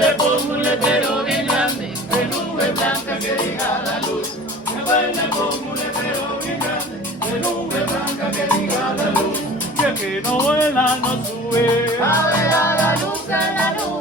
le pongo un letrero bien grande, de nube blanca que diga la luz. Después le pongo un letrero bien grande, de nube blanca que diga la luz. Y el que no vuela no sube. A ver a la luz en la nube.